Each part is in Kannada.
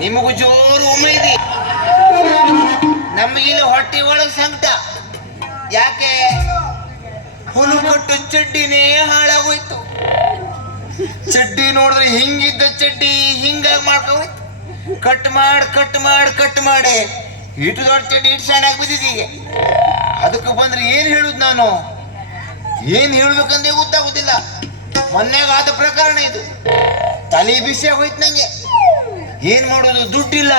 ನಿಮಗೂ ಜೋರು ಉಮೇದಿ, ನಮಗಿಲ್ಲಿ ಹೊಟ್ಟೆ ಒಳಗೆ ಸಂಕಟ. ಯಾಕೆ? ಹುಲುಕಟ್ಟು ಚಡ್ಡಿನೇ ಹಾಳಾಗೋಯ್ತು. ಚಡ್ಡಿ ನೋಡಿದ್ರೆ ಹಿಂಗಿದ್ದ ಚಡ್ಡಿ ಹಿಂಗಾಗಿ ಮಾಡ್ಕೋಯ್ತು. ಕಟ್ ಮಾಡಿ ಇಟ್ಟು ದೊಡ್ಡ ಚಡ್ಡಿ ಇಟ್ಟು ಸಣ್ಣ ಬಿದ್ದಿದ್ದೀಗ. ಅದಕ್ಕೆ ಬಂದ್ರೆ ಏನ್ ಹೇಳುದು, ನಾನು ಏನ್ ಹೇಳ್ಬೇಕಂದ್ರೆ ಗೊತ್ತಾಗುದಿಲ್ಲ. ಮೊನ್ನೆಗ ಆದ ಪ್ರಕರಣ ಇದು, ತಲೆ ಬಿಸಿ ಆಗೋಯ್ತು ನಂಗೆ. ಏನ್ ಮಾಡೋದು? ದುಡ್ಡಿಲ್ಲ,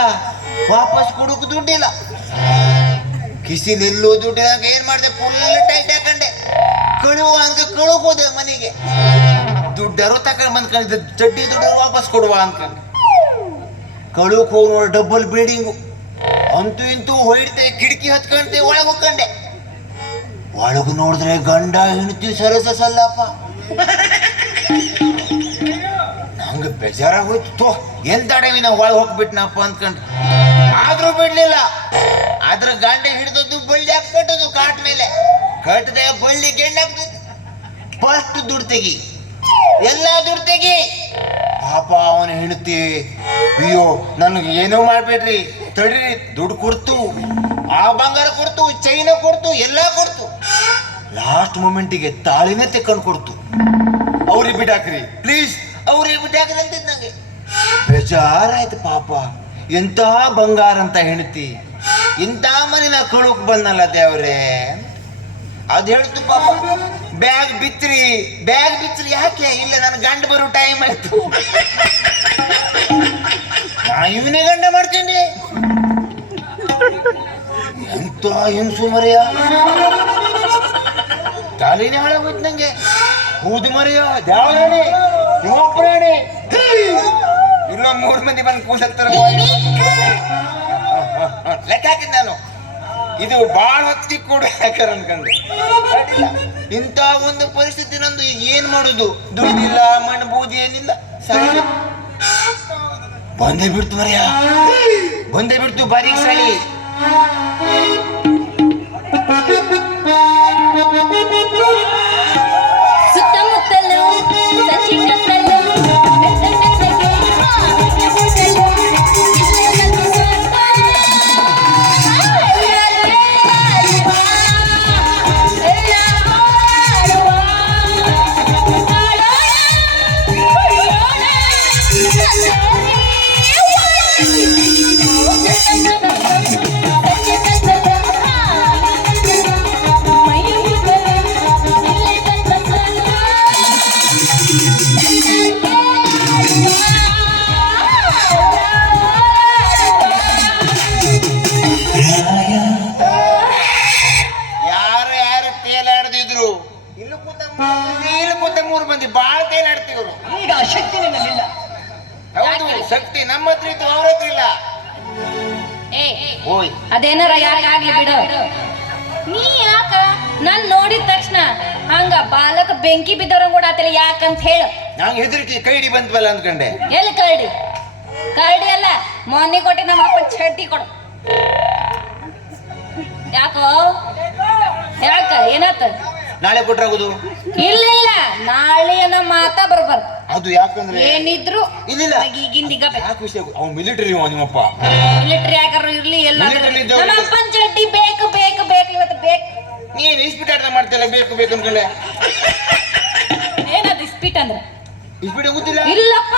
ವಾಪಸ್ ಕೊಡೋಕೆ ದುಡ್ಡಿಲ್ಲ, ಕಿಸಿಲೆಲ್ಲೂ ದುಡ್ಡಿದಾಗ ಏನ್ ಮಾಡಿದೆ, ಫುಲ್ ಟೈಟ್ ಹಾಕೊಂಡೆ. ಕಳುಕ್ ಹೋದೆ ಮನೆಗೆ. ದುಡ್ಡರು ತಕೊಂಡ್ ಬಂದ್ಕೊಂಡಿದ್ದೆ, ಚಡ್ಡಿ ದುಡ್ಡು ವಾಪಸ್ ಕೊಡುವ ಅನ್ಕೊಂಡು ಕಳುಕ್ ಹೋಗಿ ನೋಡಿ, ಡಬಲ್ ಬಿಲ್ಡಿಂಗು. ಅಂತೂ ಇಂತೂ ಹೊಯ್ತೆ, ಕಿಟಕಿ ಹತ್ಕೊಂಡೆ, ಒಳಗೆ ಹೋಗ್ಕೊಂಡೆ. ಒಳಗು ನೋಡಿದ್ರೆ ಗಂಡ ಹೆಂಡತಿ ಸಲ್ಲಪ್ಪ. ನಂಗೆ ಬೇಜಾರಾಗೋಯ್ತು. ಎಂತ ಅಡವಿ ನಾವು ಒಳಗೆ ಹೋಗ್ಬಿಟ್ನಪ್ಪ ಅಂದ್ಕೊಂಡ್ರೆ, ಆದ್ರೂ ಬಿಡ್ಲಿಲ್ಲ. ಅದ್ರ ಗಂಡ ಹಿಡಿದದ್ದು ಬಳ್ಳಿ ಹಾಕ್ಬಿಟ್ಟದು ಕಾಟ್ ಮೇಲೆ. ಕಟ್ಟದೆ ಬಳ್ಳಿ ಗೆಂಡ ಹಾಕ್ತದೆ. ಫಸ್ಟ್ ದುಡ್ಡು ತೆಗಿ, ಎಲ್ಲ ದುಡ್ಡು ತೆಗಿ. ಪಾಪ ಅವನ ಹೆಂಡತಿ, ಅಯ್ಯೋ ನನಗೆ ಏನೋ ಮಾಡ್ಬೇಡ್ರಿ, ತಡ್ರಿ, ದುಡ್ಡು ಕೊಡ್ತು, ಆ ಬಂಗಾರ ಕೊಡ್ತು, ಚೈನ ಕೊಡ್ತು, ಎಲ್ಲ ಕೊಡ್ತು. ಲಾಸ್ಟ್ ಮೂಮೆಂಟಿಗೆ ತಾಳಿನೇ ತೆಕ್ಕೊಂಡು ಕೊಡ್ತು. ಅವ್ರಿಗೆ ಬಿಟ್ಟಾಕ್ರಿ ಪ್ಲೀಸ್, ಅವ್ರಿಗೆ ಬಿಟ್ಟಾಕ್ರಿ ಅಂತಿದ್ ನಂಗೆ. ಬೇಜಾರಾಯ್ತು ಪಾಪ. ಎಂತ ಬಂಗಾರ ಅಂತ ಹೆಂಡತಿ, ಇಂಥ ಮನೆ ನಾ ಕಳೋಕ್ ಬಂದಲ್ಲ ದೇವ್ರೆ. ಅದ್ ಹೇಳ್ತು ಪಾಪ, ಬ್ಯಾಗ್ ಬಿಚ್ಚ್ರಿ. ಯಾಕೆ? ಇಲ್ಲ ನನ್ನ ಗಂಡ ಬರೋ ಟೈಮ್ ಆಯ್ತು. ನಾ ಇವನೇ ಗಂಡ ಮಾಡ್ತೀನಿ. ಎಂತ ಹೆಂಗಸು ಮರೆಯ, ತಾಲಿನೇ ಹಾಳಾಗೋಯ್ತು ನಂಗೆ. ಹೂದು ಮರೆಯ, ದ್ಯಾವರಾಣಿ, ಶಿವಪ್ರಾಣಿ, ಇಲ್ಲ 3 ಮಂದಿ ಬಂದು ಕೂಸಕ್ತಾರ. ಲೆಕ್ಕ ಹಾಕಿದ್ ನಾನು, ಇದು ಬಾಳ ಹೊತ್ತಿಗೆ ಕೂಡ ಹಾಕಾರ ಅನ್ಕೊಂಡು. ಇಂಥ ಒಂದು ಪರಿಸ್ಥಿತಿ ನಂದು. ಈಗ ಏನ್ ಮಾಡುದು? ದುಡ್ಡಿಲ್ಲ, ಮಣ್ಣು ಬೂದಿ ಏನಿಲ್ಲ. ಸರಿ ಬಂದೇ ಬಿಡ್ತು ಮರೆಯ, ಬಂದೇ ಬಿಡ್ತು ಬಾರಿ ಸಳಿ. ಸುತ್ತಮುತ್ತಲು ಯಾರು ತೇಲಾಡದಿದ್ರು ಇಲ್ಲಿ ಕೂತ 3 ಮಂದಿ ಬಾಳ ತೇಲಾಡ್ತಿವ್ರು. ಈಗ ಶಕ್ತಿ ನಿನ್ನಲ್ಲಿಲ್ಲ. ಹೌದು, ಶಕ್ತಿ ನಮ್ಮ ಹತ್ರ ಇತ್ತು, ಅವ್ರ ಹತ್ರ ಇಲ್ಲ. ಓಯ್ ಅದೇನಾರ ಯಾಕಾಗ್ಲಿ ಬಿಡು. ನೀ ಯಾಕ ನಾನ್ ನೋಡಿದ ತಕ್ಷಣ ಹಂಗ ಬಾಲಕ ಬೆಂಕಿ ಬಿದ್ದವ್ರಂಗ್ ಕೂಡ ಆತಲ್ಲ, ಯಾಕಂತ ಹೇಳು. ನಂಗೆ ಹೆದರಿಕೆ, ಕೈಡಿ ಬಂದ್ವಲ್ಲ ಅಂದ್ಕೊಂಡೆ. ಎಲ್ಲಿ ಕರಡಿ ಅಲ್ಲ, ಮೊನ್ನೆ ಕೊಟ್ಟಿ ನಮ್ಮ ಅಪ್ಪ ಚಡ್ಡಿ ಕೊಡು. ಯಾಕೋ ಏನಾತ? ನಾಳೆ ಕೊಟ್ರಾಗುದು? ಇಲ್ಲ, ನಾಳೆ ಅನ್ನೋ ಮಾತಾ ಬರ್ಬಾರ್ದು. ಅದು ಯಾಕಂದ್ರೆ ಏನಿದ್ರು ಇಲ್ಲ ಈಗಿಂದೀಗ ಯಾಕೆ ವಿಷಯ, ಅವ್ನು ಮಿಲಿಟರಿ ನಿಮ್ಮಪ್ಪ. ಮಿಲಿಟರಿ ಯಾಕಾರು ಇರ್ಲಿ, ಎಲ್ಲ Military ಇದ್ದವ್ರು. ನಮ್ಮ ಅಪ್ಪನ ಚಡ್ಡಿ ಬೇಕು ಇವತ್ತು ಬೇಕು. ನೀನ್ ಇಸ್ಪಿಟ್ ಆಟ ಮಾಡ್ತಿಲ್ಲ, ಬೇಕು ಅನ್ಕೊಂಡೆ. ಏನದು ಇಸ್ಪಿಟ್ ಅಂದ್ರೆ? ಇಸ್ಪಿಟ್ ಗೊತ್ತಿಲ್ಲ? ಇಲ್ಲಪ್ಪ,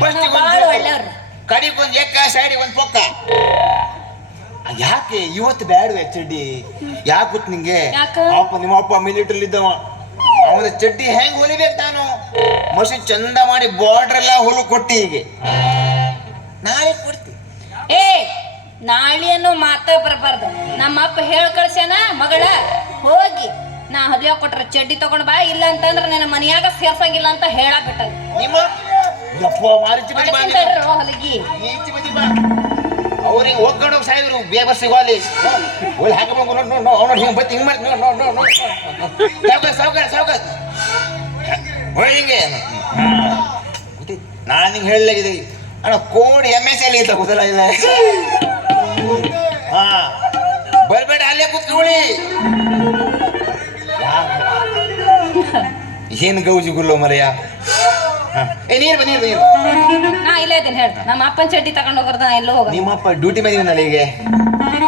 ಫಸ್ಟ್ ಬಾಳ ಒಳ್ಳೆಯವ್ರು. ಕಡಿಗೊಂದು ಎಕ್ಕ, ಸೈಡಿಗೆ ಒಂದು ಪೊಕ್ಕ. ಯಾಕೆ ಇವತ್ತು ಬ್ಯಾಡ್ವೆ ಚಡ್ಡಿ? ಯಾಕೆ ಗೊತ್ತು ನಿಂಗೆ? ಅಪ್ಪ ನಿಮ್ಮ ಅಪ್ಪ ಮಿಲಿಟರಿ ಇದ್ದವ, ಅವನ ಚಡ್ಡಿ ಹೆಂಗ್ ಹೊಲಿಬೇಕು ನಾನು? ಮಷಿನ್ ಚಂದ ಮಾಡಿ ಬಾರ್ಡರ್ ಎಲ್ಲ ಹೊಲು ಕೊಟ್ಟಿ. ಹೀಗೆ ನಾಳೆ ಕೊಡ್ತಿ. ನಾಳೆ ಅನ್ನೋ ಮಾತಾ ಬರಬಾರ್ದು. ನಮ್ಮ ಅಪ್ಪ ಹೇಳ್ ಕಳ್ಸ್ಯಾನ, ಮಗಳ ಹೋಗಿ ನಾ ಹೊಲಿಯೋ ಕೊಟ್ರ ಚಡ್ಡಿ ತಗೊಂಡ್ ಬಾ, ಇಲ್ಲ ಅಂತಂದ್ರ ನನ್ನ ಮನ್ಯಾಗ ಸೇರ್ಸಂಗಿಲ್ಲ ಅಂತ ಹೇಳಾಬಿಟ್ಟ. ನಿಮ್ಮ ಹೊಲಗಿ ಅವ್ರಿಗೆ ಹೋಗ್ಕೊಂಡೋಗಿ ಸಾಯಿದ್ರು ಬೇಬಸ್ ಸಿಗೋಲಿ. ಒಳ್ಳೆ ಹಾಕಬೇಕು ನೋಡಿ ಹಿಂಗೆ ಬತ್ತಿ ಹಿಂಗೆ ಮಾಡಿ ಸಾವುಕಾಸ ಹಿಂಗೆ ನಾನು ಹಿಂಗೆ ಹೇಳಲಾಗಿದ್ದೀವಿ ಅಣ್ಣ. ಕೋಡಿ MSc ಅಲ್ಲಿ ಇತ್ತ ಗೊತ್ತಲ್ಲ ಇಲ್ಲ. ಹಾ ಬರ್ಬೇಡ, ಅಲ್ಲೇ ಕೂತ್ಕೊಳ್ಳಿ. ಏನು ಗೌಜಿ ಗುಲ್ಲೋ ಮರೆಯ. ನೀರು ನೀರು ನಾ ಇಲ್ಲೇ ಇದ್ದೀನಿ ಹೇಳಿ. ನಮ್ಮ ಅಪ್ಪನ ಚಡ್ಡಿ ತಗೊಂಡು ಹೋಗೋದ ನಾ ಎಲ್ಲೂ ಹೋಗ. ನಿಮ್ಮಪ್ಪ ಡ್ಯೂಟಿ ಮೇಲೆ ಈಗ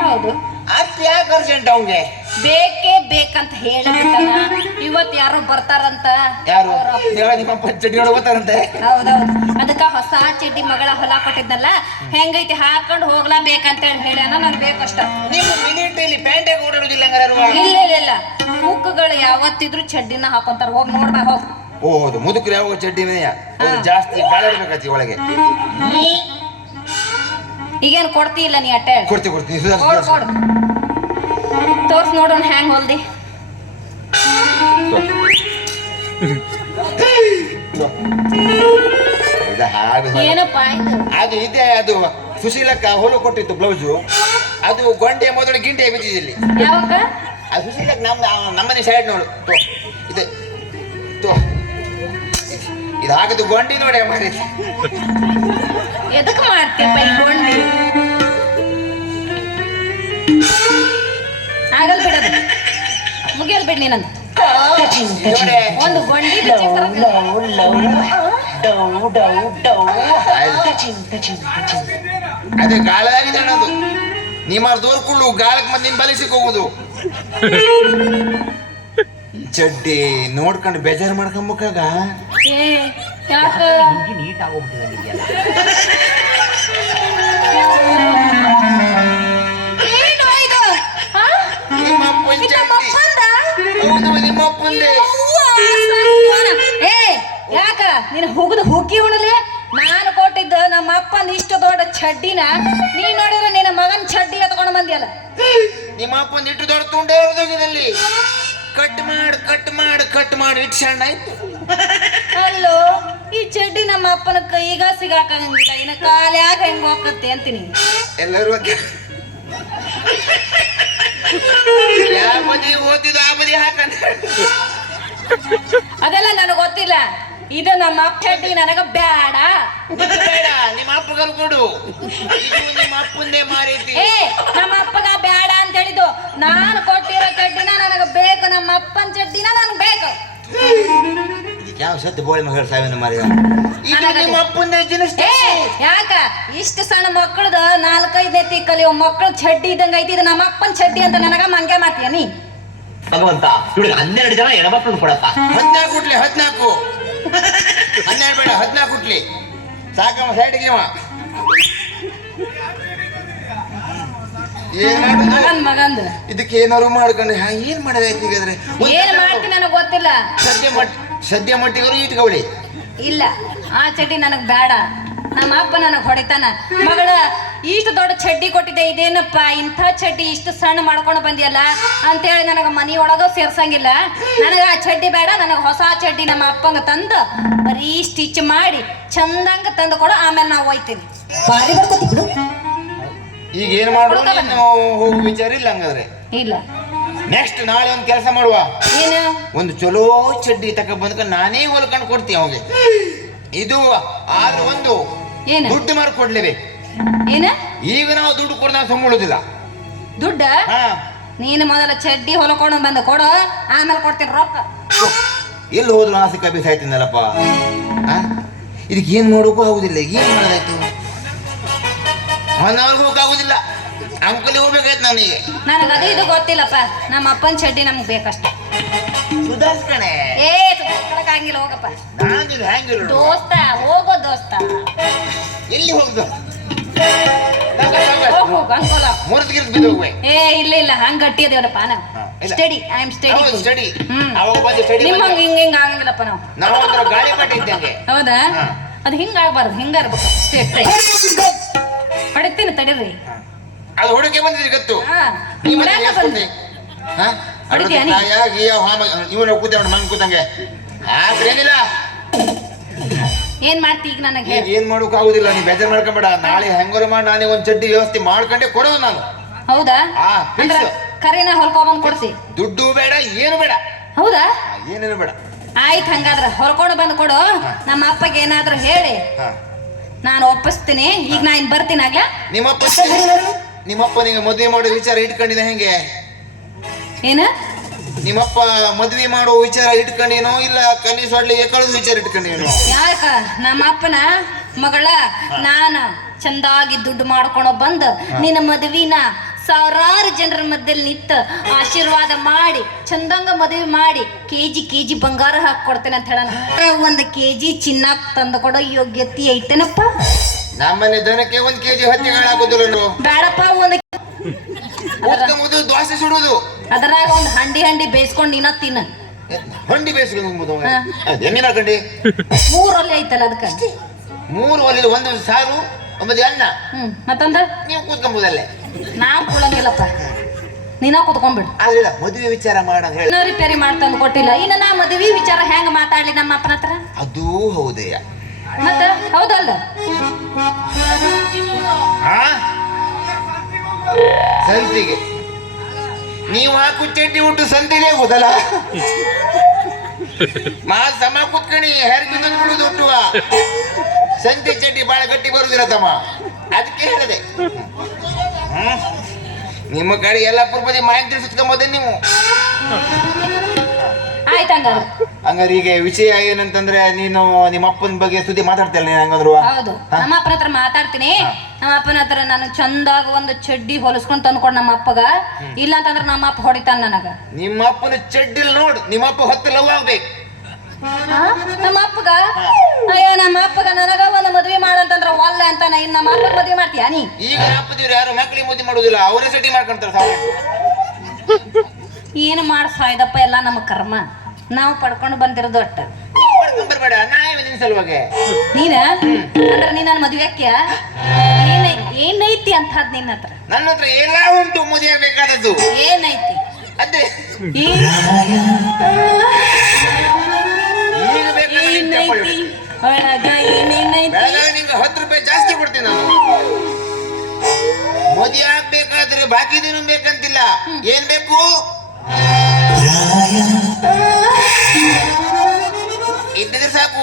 ಹೌದು. ಅದ್ ಯಾಕೆ ಅರ್ಜೆಂಟ್ ಅವಂಗೆ? ಬೇಕೇ ಬೇಕಂತ ಹೇಳಿಬಿಟ್ಟನ. ಇವತ್ತು ಯಾರೋ ಬರ್ತಾರಂತ. ಯಾರು ನಿಮ್ಮಪ್ಪ ಚಡ್ಡಿ ನೋಡ್ಕೋತಾರಂತೆ. ಹೌದೌದು. ಅದಕ್ಕ ಹೊಸ ಚಡ್ಡಿ ಮಗಳ ಹೊಲ ಕೊಟ್ಟಿದ್ನಲ್ಲ, ಹೆಂಗೈತಿ ಹಾಕೊಂಡು ಹೋಗ್ಲಾಬೇಕಂತೇಳಿ ಹೇಳ್ಯಾನ. ನನ್ ಬೇಕಷ್ಟ. ನಿಮ್ಮ ಮಿಲಿಟರಿಲಿ ಪ್ಯಾಂಟ್ ಓಡಾಡುದಿಲ್ಲ ಹಂಗಾರ? ಇಲ್ಲ ಮುಕ್ಕುಗಳು ಯಾವತ್ತಿದ್ರು ಚಡ್ಡಿನ ಹಾಕೊಂತಾರ. ಹೋಗ್ ನೋಡ್ಬಾ ಹೋಗ್. ಹೌದು, ಮುದುಕರು ಯಾವ ಚಡ್ಡಿನೇ ಜಾಸ್ತಿ ಗಾಳಿಡ್ಬೇಕಾತಿ ಒಳಗೆ. ಈಗೇನು ಕೊಡ್ತಿ ಇಲ್ಲ ನೀ ಅಟ್ಟೆ? ಕೊಡ್ತೀನಿ ಕೊಡು ತೋರ್ಸ್ ನೋಡೋಣ ಹ್ಯಾಂಗ್ ಹೊಲ್ದಿ. ಏನಪ್ಪ ಆಯ್ತು? ಅದು ಇದೆ, ಅದು ಸುಶೀಲಕ್ಕ ಹೊಲು ಕೊಟ್ಟಿತ್ತು ಬ್ಲೌಸು. ಅದು ಗೊಂಡೆ ಮೊದಲು ಗಿಂಡೆ ಬಿದ್ದಿದ್ದಲ್ಲಿ. ಯಾವಾಗ? ಅದು ಸುಶೀಲಕ್ಕ ನಮ್ಮನೆ ಸೈಡ್ ನೋಡು. ಇದು ಇದು ಹಾಕಿದ್ದು ಗೊಂಡಿ ನೋಡಿ ಮಾಡಿ. ಎದಕ್ ಮಾಡ್ತೀಯಪ್ಪ ಈ ಗೊಂಡಿ? ಆಗಲ್ ಬಿಡದು, ಮುಗಿಯಲ್ ಬಿಡ್ ನೀನಂತ. ಒಂದು ಗೊಂಡಿ ಅದೇ ಗಾಳದಾಗಿದೆ ಅನ್ನೋದು. ನಿಮ್ಮ ದೋರ್ಕೊಳ್ಳು ಗಾಳಕ್ ಮತ್ತೆ ನಿನ್ ಬಲಿಸಿಕ್ ಹೋಗುದು. ಚಡ್ಡಿ ನೋಡ್ಕೊಂಡು ಬೇಜಾರು ಮಾಡ್ಕೊಂಬಕಾಗ ಯಾಕ ನೀಟ್ ಆಗೋಗ್ಬಿಟ್ಟಿದೆ. ಯಾಕ ನೀನ್ ಹುಗ್ದು ಹುಗ್ಗಿ ಉಣಲಿ? ನಾನು ಕೊಟ್ಟಿದ್ದ ನಮ್ಮ ಅಪ್ಪನ ಇಷ್ಟು ದೊಡ್ಡ ಚಡ್ಡಿನ ನೀ ನೋಡಿದ್ರೆ ನಿನ್ನ ಮಗನ್ ಚಡ್ಡಿ ಎತ್ಕೊಂಡು ಬಂದಿಯಲ್ಲ. ನಿಮ್ಮ ಅಪ್ಪನ ಇಟ್ಟು ದೊಡ್ಡ ತುಂಡೆ ಹೊರದೋಗಿದಲ್ಲಿ ಕಟ್ ಮಾಡಿ ಇಟ್ಟು ಸಣ್ಣ ಆಯ್ತು. ಅಲ್ಲೋ, ಈ ಚಡ್ಡಿ ನಮ್ಮ ಅಪ್ಪನ ಕೈಗ ಸಿಗಾಕಂಗಿಲ್ಲ, ಇನ್ನ ಕಾಲ್ಯಾಗ ಹೆಂಗ್ ಹೋಗತ್ತೆ ಅಂತೀನಿ. ಎಲ್ಲರೂ ಯಾವ ಬದಿ ಓದಿದ್ದು ಆ ಬದಿ ಹಾಕಂತ. ಅದೆಲ್ಲ ನನಗೆ ಗೊತ್ತಿಲ್ಲ. ಇದು ನಮ್ಮ ಅಪ್ಪ ಚಡ್ಡಿ, ನನಗ ಬೇಡ. ಬೇಡ, ನಿಮ್ಮ ಅಪ್ಪಗರು ಕೊಡು. ಇದು ನಿಮ್ಮ ಅಪ್ಪಂದೇ ಮಾರೈತಿ. ನಮ್ಮ ಅಪ್ಪಗ ಬೇಡ ಅಂತ ಹೇಳಿದ್ದು. ನಾನು ಕೊಟ್ಟಿರೋ ಚಡ್ಡಿನ ನನಗ ಬೇಕು, ನಮ್ಮ ಅಪ್ಪನ ಚಡ್ಡಿನ ನನಗೆ ಬೇಕು. ಯಾವ ಸತ್ತು ಬೋಳಿ ಮಗಳ ಸಾವಿನ ಮಾರಿಯ ನಿಮ್ಮ ಅಪ್ಪಂದೇ ಜಿನಿಸ್. ಯಾಕ ಇಷ್ಟು ಸಣ್ಣ ಮಕ್ಕಳದ 4-5 ನೆತ್ತಿ ಕಲಿಯೋ ಮಕ್ಕಳು ಚಡ್ಡಿ ಇದ್ದಂಗ ಐತಿ. ಇದು ನಮ್ಮ ಅಪ್ಪನ ಚಡ್ಡಿ ಅಂತ ನನಗ ಮಂಗೆ ಮಾಡ್ತೀಯ ನೀ? ಭಗವಂತ, ಇವಳಿಗೆ 12 ಜನ ಎಡಮಕ್ಕಳು ಕೊಡಪ್ಪ. 14 ಹುಟ್ಲಿ, 14 12 ಬೇಡ, 14 ಹುಟ್ಲಿ ಸಾಕಮ್ಮ. ಸೈಡ್ಗೆ ಮಗಂದು ಇದಕ್ಕೆ ಏನಾರು ಮಾಡ್ಕೊಂಡು ಏನ್ ಮಾಡೋದೈತಿ? ಈಗಾದ್ರೆ ಏನ್ ಮಾಡ್ತೀನಿ ನನಗೆ ಗೊತ್ತಿಲ್ಲ. ಸದ್ಯ ಮಟ್ಟಿಗರು ಇಟ್ಕೊಳ್ಳಿ. ಇಲ್ಲ, ಆ ಚಡ್ಡಿ ನನಗ್ ಬೇಡ. ನಮ್ಮ ಅಪ್ಪ ನನಗ್ ಹೊಡಿತಾನ. ಮಗಳ ಇಷ್ಟು ದೊಡ್ಡ ಚಡ್ಡಿ ಕೊಟ್ಟಿದ್ದೆ, ಇದೇನಪ್ಪ ಇಂಥ ಚಡ್ಡಿ ಇಷ್ಟು ಸಣ್ಣ ಮಾಡ್ಕೊಂಡು ಬಂದಿಯಲ್ಲ ಅಂತೇಳಿ ನನಗ ಮನಿಯೊಳಗ ಸೇರ್ಸಂಗಿಲ್ಲ. ನನಗ ಆ ಚಡ್ಡಿ ಬೇಡ. ನನಗ ಹೊಸ ಚಡ್ಡಿ ನಮ್ಮ ಅಪ್ಪಂಗ ತಂದು ಬರೀ ಸ್ಟಿಚ್ ಮಾಡಿ ಚಂದಂಗ ತಂದು ಕೊಡು, ಆಮೇಲೆ ನಾವು ಹೋಯ್ತೀವಿ. ಈಗ ಏನ್ ಮಾಡುವ? ಹೋಗು ವಿಚಾರ ಇಲ್ಲ ಹಂಗಾದ್ರೆ. ಇಲ್ಲ, ನೆಕ್ಸ್ಟ್ ನಾಳೆ ಒಂದು ಕೆಲಸ ಮಾಡುವ. ಏನು? ಒಂದು ಚಲೋ ಚಡ್ಡಿ ತಕ ಬಂದ್ಕ ನಾನೇ ಹೊಲ್ಕೊಂಡು ಕೊಡ್ತೀವಿ ಅವಂಗೆ. ಇದು ಆದ್ರೆ ಒಂದು ಏನು ದುಡ್ಡು ಮಾರು ಕೊಡ್ಲೇಬೇಕು. ಏನ? ಈಗ ನಾವು ದುಡ್ಡು ಕೊಡ ನಾವು ಸಂಬಳುದಿಲ್ಲ. ದುಡ್ಡ? ನೀನು ಮೊದಲ ಚಡ್ಡಿ ಹೊಲಕೊಂಡು ಬಂದು ಕೊಡು, ಆಮೇಲೆ ಕೊಡ್ತೀನಿ ರೊಕ್ಕ. ಎಲ್ಲಿ ಹೋದ್ರು ಆಸೆ ಕಬ್ಬಿ ಸಾಯ್ತೀನಲ್ಲಪ್ಪ. ಇದಕ್ಕೆ ಏನ್ ಮಾಡೋಕ್ಕೂ ಆಗುದಿಲ್ಲ. ಏನ್ ಮಾಡೋದಾಯ್ತು? ಹೊನ್ನವ್ರಿಗೆ ಹೋಗಕ್ಕಾಗುದಿಲ್ಲ, ಅಂಕಲಿ ಹೋಗ್ಬೇಕಾಯ್ತು ನನಗೆ. ನನಗೆ ಅದು ಇದು ಗೊತ್ತಿಲ್ಲಪ್ಪ. ನಮ್ಮ ಅಪ್ಪನ ಚಡ್ಡಿ ನಮ್ಗೆ ಬೇಕಷ್ಟೆ. ಸುಧಾರ್ಸ್ಕಣೆ. ಸುಧಾರ್ಸ್ಕೊಳಕ್ಕಾಗಿಲ್ಲ, ಹೋಗಪ್ಪ. ನಾನು ಹ್ಯಾಂಗಿಲ್ಲ ದೋಸ್ತ, ಹೋಗೋ ದೋಸ್ತ. ಎಲ್ಲಿ ಹೋಗ್ದು? ಹೋಗು ಅನ್ಕೋಲ. ಮುರಿದ್ಗಿರ್ದು ಬಿದ್ದು ಹೋಗ್ವೆ. ಇಲ್ಲ ಹಂಗ ಗಟ್ಟಿ ಅದೇವಪ್ಪ ನಾವು. Study, I am study. ಅವಾಗ ಬಂದು ಸ್ಟಡಿ. ನಿಮ್ಮಂಗ ಹಿಂಗ ಆಗಂಗಿಲ್ಲಪ್ಪ ನಾವು. ನಾವು ಒಂಥರ ಗಾಳಿ ಪಾಠ ಇದ್ದಂಗೆ. ಹೌದಾ? ಅದು ಹಿಂಗಾಗಬಾರ್ದು, ಹಿಂಗಾರ್ಬೇಕು. ಹೊಡಿತೀನಿ ತಡೀರಿ. ಅದು ಹುಡುಗಿ ಬಂದಿದ್ರಿ ಗೊತ್ತು. ಇವನು ಕೂತ ಮಂಗ್ ಕೂತಂಗೆ ಆದ್ರೇನಿಲ್ಲ. ಏನ್ ಮಾಡ್ತಿ ಈಗ? ನನಗೆ ಏನ್ ಮಾಡೋಕ್ ಆಗುದಿಲ್ಲ. ನೀ ಬೇಜಾರ್ ಮಾಡ್ಕೊಂಬೇಡ. ನಾಳೆ ಹೆಂಗಾರು ಮಾಡಿ ನಾನೇ ಒಂದ್ ಚಡ್ಡಿ ವ್ಯವಸ್ಥೆ ಮಾಡ್ಕೊಂಡೆ ಕೊಡೋದು ನಾನು. ಹೌದಾ? ಕರಿನ ಹೊಲ್ಕೊಂಡ್ ಕೊಡ್ತಿ. ದುಡ್ಡು ಬೇಡ, ಏನು ಬೇಡ. ಹೌದಾ? ಏನೇನು ಬೇಡ. ಆಯ್ತು, ಹಂಗಾದ್ರ ಹೊಲ್ಕೊಂಡು ಬಂದು ಕೊಡು. ನಮ್ಮ ಅಪ್ಪಗೆ ಏನಾದ್ರು ಹೇಳಿ ನಾನು ಒಪ್ಪಿಸ್ತೀನಿ. ಈಗ ನಾ ಇನ್ ಬರ್ತೀನಿ. ಆಗ್ಲಾ? ನಿಮ್ಮಪ್ಪ ನಿಮಗೆ ಮದುವೆ ಮಾಡೋ ವಿಚಾರ ಇಟ್ಕೊಂಡಿದ್ದ ಹೆಂಗೆ? ಏನ? ನಿಮ್ಮಪ್ಪ ಮದ್ವಿ ಮಾಡೋ ವಿಚಾರ ಇಟ್ಕೊಂಡೇನೋ ಇಲ್ಲ ಕನ್ನಿ ಸೊಡ್ಲಿಗೆ ಕಳೆದ ವಿಚಾರ ಇಟ್ಕೊಂಡೇನೋ? ಯಾಕ ನಮ್ಮ ಅಪ್ಪನ ಮಗಳ ನಾನು ಚಂದಾಗಿ ದುಡ್ಡು ಮಾಡ್ಕೊಂಡು ಬಂದು ನಿನ್ನ ಮದುವಿನ ಸಾವಿರಾರು ಜನರ ಮಧ್ಯದಲ್ಲಿ ನಿಂತು ಆಶೀರ್ವಾದ ಮಾಡಿ ಚಂದಂಗ ಮದುವೆ ಮಾಡಿ ಕೆಜಿ ಬಂಗಾರ ಹಾಕಿ ಕೊಡ್ತೇನೆ ಅಂತ ಹೇಳೋಣ. 1 ಕೆಜಿ ಚಿನ್ನ ತಂದು ಕೊಡೋ ಯೋಗ್ಯತೆ ಐತೇನಪ್ಪ? ನಮ್ಮನೆ ದನಕ್ಕೆ 1 ಕೆಜಿ ಹತ್ತಿಗಳು ಹಾಕೋದಿಲ್ಲ. ಬೇಡಪ್ಪ, ಒಂದು ದೋಸೆ ಸುಡುದು, ಅದರಾಗ ಒಂದು ಹಂಡಿ ಬೇಯಿಸ್ಕೊಂಡು ನೀನ ತಿನ್ನ. ಹೊಂಡಿ ಬೇಯಿಸ್ಕೊಂಡು ಹೆಂಗಿನ ಹಾಕೊಂಡಿ 3 ಒಲೆ ಐತಲ್ಲ ಅದಕ್ಕೆ 3 ಒಲೆ, 1 ಸಾರು 1 ಅನ್ನ. ಮತ್ತೊಂದ ನೀವು ಕೂತ್ಕೊಂಬೋದಲ್ಲೇ. ನಾವ್ ಕೂಳಂಗಿಲ್ಲಪ್ಪ, ನೀನ ಕೂತ್ಕೊಂಡ್ಬಿಡು. ಆದ್ರಿಲ್ಲ ಮದುವೆ ವಿಚಾರ ಮಾಡ ಹೇಳಿ ರಿಪೇರಿ ಮಾಡ್ತಂದು ಕೊಟ್ಟಿಲ್ಲ. ಇನ್ನ ನಾ ಮದುವೆ ವಿಚಾರ ಹೆಂಗ ಮಾತಾಡ್ಲಿ ನಮ್ಮ ಅಪ್ಪನ ಹತ್ರ? ಅದು ಹೌದಯ್ಯ. ಮತ್ತ ಹೌದಲ್ಲ, ಸಂತಿಗೆ ನೀವು ಹಾಕು ಚಡ್ಡಿ ಉಂಟು ಸಂತಿಗೆ ಹೋದಲ್ಲ ಸಮ ಕುತ್ಕಣಿ ಹೆರಿಗೆ ಬಿಡುದು ಹುಟ್ಟುವ ಸಂತಿ ಚಡ್ಡಿ ಬಹಳ ಗಟ್ಟಿ ಬರುದಿಲ್ಲ ತಮ್ಮ, ಅದಕ್ಕೆ ಹೇಳಿದೆ. ನಿಮ್ಮ ಕಡೆ ಎಲ್ಲಪ್ಪರ ಬದಿ ಮಾಹಿತಿ ಸುತ್ಕೊಂಬೋದೆ ನೀವು. ಆಯ್ತಂಗಾರ ಹಂಗಾರೆ ಈಗ ವಿಷಯ ಏನಂತಂದ್ರೆ ನೀನು ನಿಮ್ಮ ಅಪ್ಪನ ಬಗ್ಗೆ ಸುದ್ದಿ ಮಾತಾಡ್ತಿಲ್ಲ ನೀನ್ ಹಂಗಂದ್ರು? ಹೌದು, ನಮ್ಮ ಅಪ್ಪನ ಹತ್ರ ಮಾತಾಡ್ತೀನಿ. ನಮ್ಮ ಅಪ್ಪನ ಹತ್ರ ನಾನು ಚಂದಾಗ ಒಂದು ಚಡ್ಡಿ ಹೊಲಿಸ್ಕೊಂಡ್ ತಂದ್ಕೊಡ್ ನಮ್ಮ ಅಪ್ಪಗ. ಇಲ್ಲ ಅಂತಂದ್ರೆ ನಮ್ಮ ಅಪ್ಪ ಹೊಡಿತಾನ ನನಗ. ನಿಮ್ಮ ಅಪ್ಪನ ಚಡ್ಡಿಲ್ ನೋಡು, ನಿಮ್ಮ ಅಪ್ಪ 10 ಲವ್ ಆಗ್ಬೇಕು. ನಮ್ಮ ಅಪ್ಪಗ ಅಯ್ಯೋ, ನಮ್ಮ ಅಪ್ಪಗ ನನಗ ಒಂದು ಮದ್ವೆ ಮಾಡಂತಂದ್ರ ಒಲ್ಲ ಅಂತಾನ. ಇನ್ ನಮ್ಮ ಅಪ್ಪಗ ಮದ್ವೆ ಮಾಡ್ತೀಯ ನೀ? ಈಗ ಅಪ್ಪದಿವ್ರು ಯಾರು ಮಕ್ಕಳಿಗೆ ಮದುವೆ ಮಾಡುದಿಲ್ಲ, ಅವರೇ ಸೆಟ್ಟಿ ಮಾಡ್ಕೊಂತಾರ. ಏನು ಸಾಯ್ದಪ್ಪ, ಎಲ್ಲ ನಮ್ಮ ಕರ್ಮ, ನಾವು ಪಡ್ಕೊಂಡು ಬಂದಿರೋದು ಒಟ್ಟ. ಬರ್ಬೇಡ, ನಾವೇ ನಿನ್ ಸಲುವಾಗಿ. ನೀನ ಅಂದ್ರೆ ನೀ ನನ್ನ ಮದ್ವೆ ಹಾಕ್ಯ? ಏನೈತಿ ಅಂತದ್ ನಿನ್ನ ಹತ್ರ? ನನ್ನ ಹತ್ರ ಎಲ್ಲ ಉಂಟು ಮದುವೆ ಆಗ್ಬೇಕಾದದ್ದು. ಏನೈತಿ ಅದೇ ಈಗ ಏನೈತಿ ಒಳಗ? ಏನೇನೈತಿ? ಬೆಳಗಾವಿ ನಿಂಗೆ 10 ರೂಪಾಯಿ ಜಾಸ್ತಿ ಕೊಡ್ತೀನಿ ನಾನು. ಮದುವೆ ಆಗ್ಬೇಕಾದ್ರೆ ಬಾಕಿ ದಿನ ಬೇಕಂತಿಲ್ಲ, ಏನ್ ಬೇಕು ಇದ್ದಿದ್ರೆ ಸಾಕು.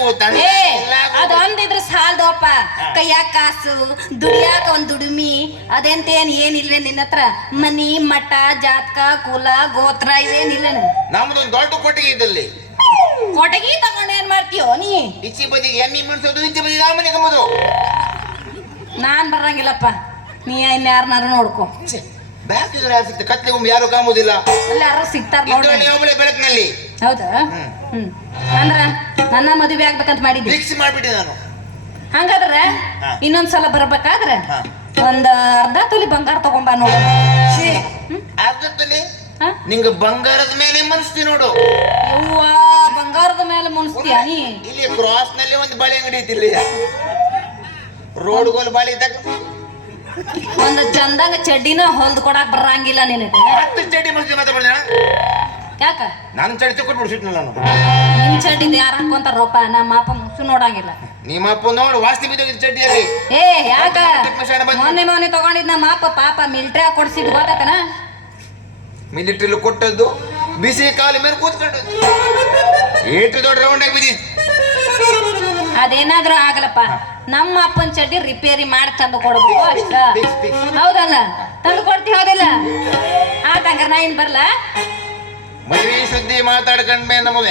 ಅದು ಒಂದಿದ್ರೆ ಸಾಲ್ದೋಪ. ಕೈಯಾಗ ಕಾಸು, ದುಡಿಯಾಕ ಒಂದ್ ದುಡಿಮಿ, ಅದೆಂತೇನ್ ಏನಿಲ್ವೇ ನಿನ್ನ ಹತ್ರ? ಮನಿ ಮಠ ಜಾತಕ ಕುಲ ಗೋತ್ರ ಇವೇನಿಲ್ಲ. ನಮ್ದೊಂದು ದೊಡ್ಡ ಕೊಟ್ಟಿಗೆ ಇದ್ದಲ್ಲಿ. ಕೊಟಗಿ ತಗೊಂಡು ಏನ್ ಮಾಡ್ತೀಯೋ ನೀ? ಇಚ್ಚಿ ಬದಿಗೆ ಎಮ್ಮಿ ಮನ್ಸೋದು, ಇಚ್ಚಿ ಬದಿಗೆ ಆಮನೆ ಕಮ್ಮದು. ನಾನ್ ಬರಂಗಿಲ್ಲಪ್ಪ, ನೀ ಇನ್ಯಾರನಾರು ನೋಡ್ಕೊ. ಬ್ಯಾಕಿದ್ರೆ ಯಾರು ಸಿಗ್ತದೆ? ಕತ್ಲಿಗೊಮ್ಮೆ ಯಾರು ಕಾಮುದಿಲ್ಲ, ಅಲ್ಲಿ ಯಾರು ಸಿಗ್ತಾರ ನೋಡಿ. ಒಬ್ಬಳೆ ಬೆಳಕಿನಲ್ಲಿ. ಹೌದಾ? ಅಂದ್ರ ನನ್ನ ಮದುವೆ ಆಗ್ಬೇಕಂತ ಮಾಡಿದ್ವಿ. ಫಿಕ್ಸ್ ಮಾಡ್ಬಿಟ್ಟೆ ನಾನು. ಹಂಗಾದ್ರೆ ಇನ್ನೊಂದ್ಸಲ ಬರ್ಬೇಕಾದ್ರೆ ಒಂದ್ ಅರ್ಧ ತೊಲಿ ಬಂಗಾರ ತಗೊಂಬ ನೋಡು. ಅರ್ಧ ತೊಲಿ ನಿಂಗೆ ಬಂಗಾರದ ಮೇಲೆ ಮನ್ಸ್ತಿ ನೋಡು. ಯವ್ವ, ಬಂಗಾರದ ಮೇಲೆ ಮುನ್ಸ್ತೀಯ ನೀ? ಇಲ್ಲಿ ಕ್ರಾಸ್ ನಲ್ಲಿ ಒಂದು ಬಳೆ ಅಂಗಡಿ ಐತಿ, ಇಲ್ಲಿ ರೋಡ್ ಗೋಲ್ ಬಾಳಿ ಇದ್ದಾಗ ಒಂದು ಚಂದಂಗ ಚಡ್ಡಿನ ಹೊಲ್ದು ಕೊಡಾಕ್ ಬರಂಗಿಲ್ಲ ನಿನಗೆ. 10 ಚಡ್ಡಿ ಮನ್ಸಿ ಮಾತಾಡ್ಬೇಡ. ಯಾಕ? ನಾನು ಚಡ್ಡಿ ತಗೊಂಡ್ಬಿಡು ಸಿಟ್ನ ನಾನು. ನಿನ್ ಚಡ್ಡಿದ್ ಯಾರು ಹಾಕೊಂತಾರಪ್ಪ? ನಮ್ಮ ಅಪ್ಪ ಮುಸು ನೋಡಂಗಿಲ್ಲ. ನಿಮ್ಮ ಅಪ್ಪ ನೋಡು ವಾಸ್ತಿ ಬಿದ್ದೋಗಿದ್ ಚಡ್ಡಿಯಲ್ಲಿ. ಏ ಯಾಕ? ಮೊನ್ನೆ ತಗೊಂಡಿದ್ ನಮ್ಮ ಅಪ್ಪ ಪಾಪ ಮಿಲ್ಟ್ರಿ ಕೊಡ್ಸಿದ್ ಗೊತ್ತಾತನ? ಮಿಲಿಟರಿ ಕೊಟ್ಟದ್ದು ಬಿಸಿ ಕಾಲಿ ಮೇಲೆ ಕೂತ್ಕೊಂಡು ಏಟು ದೊಡ್ಡ ರೌಂಡ್ ಆಗಿ ಬಿದ್ದಿ. ಅದೇನಾದ್ರೂ ಆಗಲಪ್ಪ, ನಮ್ಮ ಅಪ್ಪನ ಚಡ್ಡಿ ರಿಪೇರಿ ಮಾಡಿ ತಂದು ಕೊಡ್ಬೇಕು ಅಷ್ಟ. ಹೌದಲ್ಲ? ತಂದು ಕೊಡ್ತಿ ಹೌದಿಲ್ಲ? ಆತಂಗಾರ ನಾ ಇನ್ ಬರ್ಲಾ? ಮದುವೆ ಸುದ್ದಿ ಮಾತಾಡ್ಕೊಂಡ್ಮೇ ನಮಗೆ